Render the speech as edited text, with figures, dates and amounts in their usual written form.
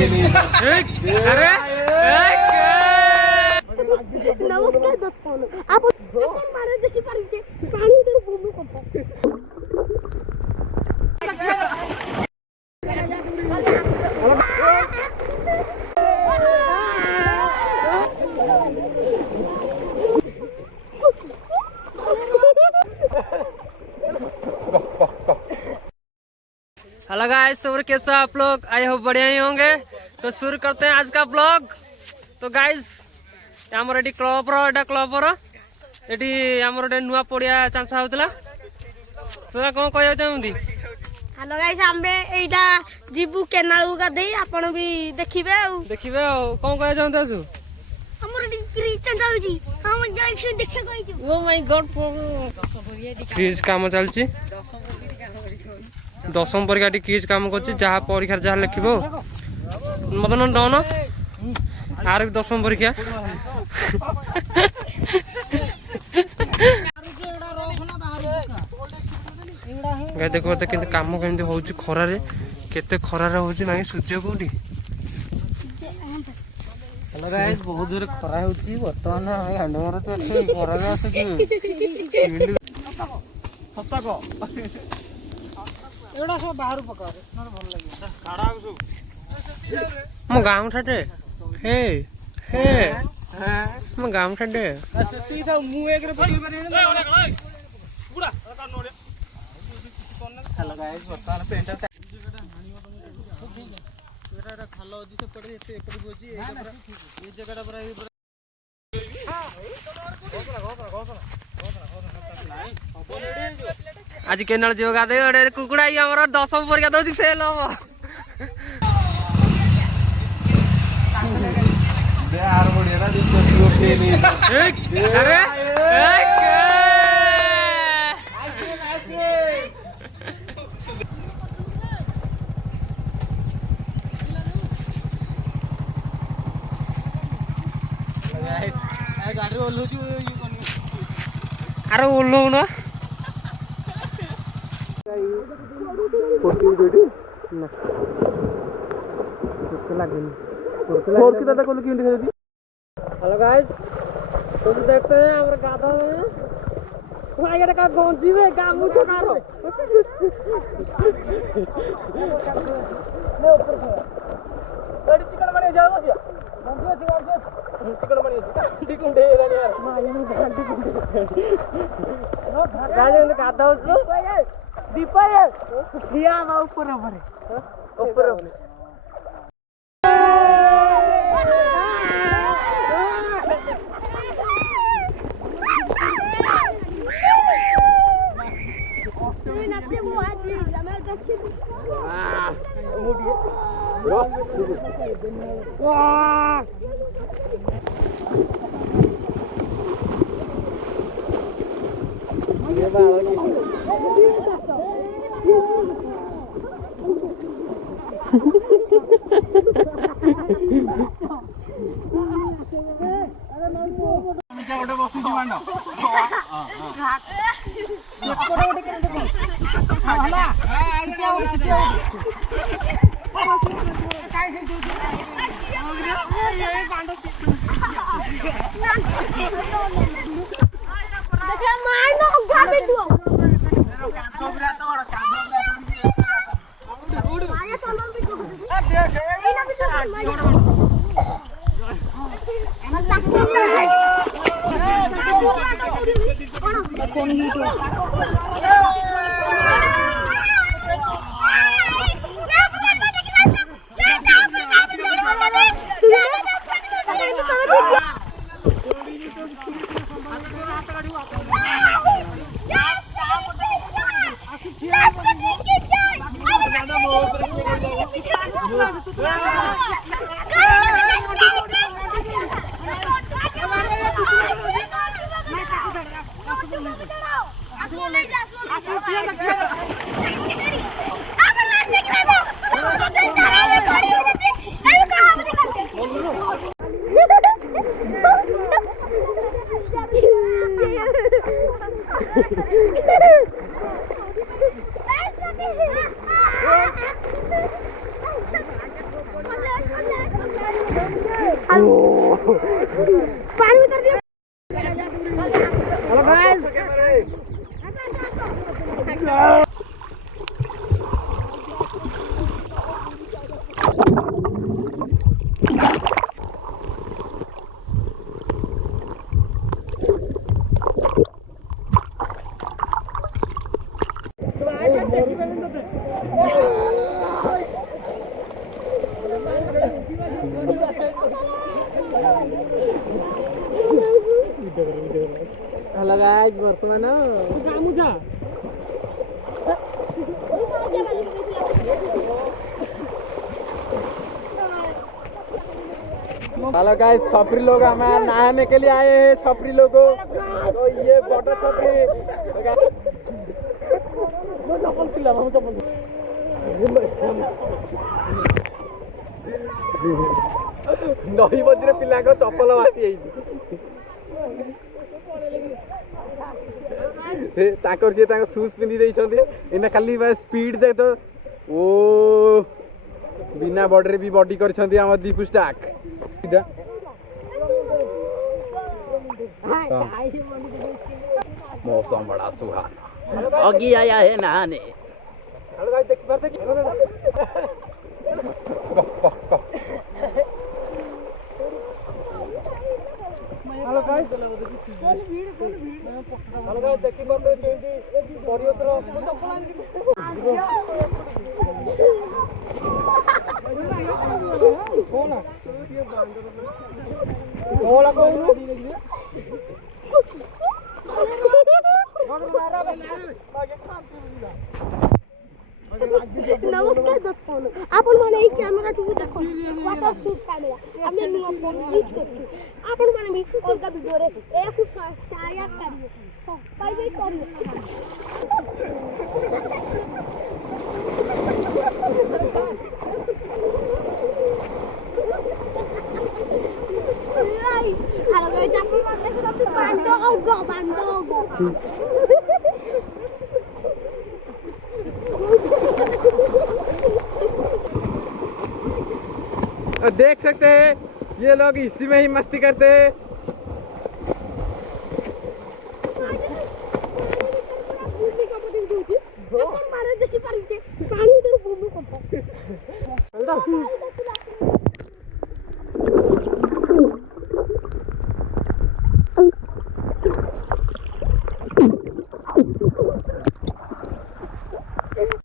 अरे नमस्कार दोस्तों, आप मारे देखी पारिजे पानी उधर भूमि करता। हेलो गाइस, तो कैसा आप लोग? आई होप बढ़िया ही होंगे। तो शुरू करते हैं आज का ब्लॉग। तो गाइस आमर एटी क्लब एटी आमर गोटे नुआ पड़िया चांस होता तो कौन कह चाहती? हेलो गाइस, आम्बे एइटा जीबू केनाल को गाधई आपण भी देखिबे देखिबे कौन कह चाहते आसु हमर क्रिश्चियन जाउजी हम जाइछ देखे कहिछु। ओ माय गॉड, क्विज काम चलची। दशम परीक्षा क्विज काम करछि, जहाँ परीक्षा जहाँ लिखिबो मदन डन आर भी दशम परीक्षा। देखो तो केते काम केमती होउछि खरारे, केते खरारे होउछि नाही सूर्य कोठी। हेलो गाइस, बहुत जोर खरा होउछि वर्तमान हंडवर तो अछि खरारे आछछि सप्ताह को एडा सब बाहर पका रे न भल लागि काडा सब मो गांव ठाटे हे हे मो गांव ठाटे सती था मु एक रे पड़ी मारे ए बुड़ा का नोडे। हेलो गाइस, वर्तमान पेंटर एटा खालो होजी से पड़े एते एपड़ होजी ए जगहटा पर आज केनाल जीव गाधे ओडे कुकुड़ा हमर दशम परीक्षा दउछि फेल हो यार बढ़िया ना दिक्कत फेल नहीं। अरे गाइस गाड़ी ओल्लो छु यू कोन अरे ओल्लो न फोटो बेटी ना कुछ लागेनी फोर की दादा कोल की दिखा दी। हेलो गाइस, तो देखते हैं हमारे गाधा में वाइगर का गंजी में गामू चकारो ले ऊपर से गाड़ी चिकन माने जाओ बसिया गंजी अछि गाड़ी चिकन माने गाड़ी कुंडे यार मायने गाड़ी कुंडे नो गाजे में गाधा हो दीपा यार दिया मा ऊपर ऊपर पानी उतर दिया हेलो गाइस हेलो गाइस वर्तमान गामुजा हेलो गाइस छपरी लोग हमारे नहाने के लिए आए हैं छपरी लोगों तो ये वाटर छपरी नई बजे पिला को चप्पल आसी ताकर जे ताकर शूज पिंधि देइछन्ते एना खाली स्पीड दे तो ओ बिना बॉर्डर भी बॉडी करछन्ते हम दीपू स्टाक सीधा मौसम बड़ा सुहाना अगी आया है नहाने हेलो गाइस देख पाते हेलो गाइस हेलो गाइस देखि पाते केंदी परियोत्र कोना कोला कोनु नमस्कार दोस्तों आपण माने এই ক্যামেরাটুকু দেখুন ওয়াটার শুট ক্যামেরা আমি নিউ ফোন ইউজ করছি आपण माने भी অলগা ভিডিওরে একু সায়া করিয়ে বাই বাই করিয়ে Halo guys, aku mau ngasih bantu ogo. देख सकते हैं ये लोग इसी में ही मस्ती करते हैं पानी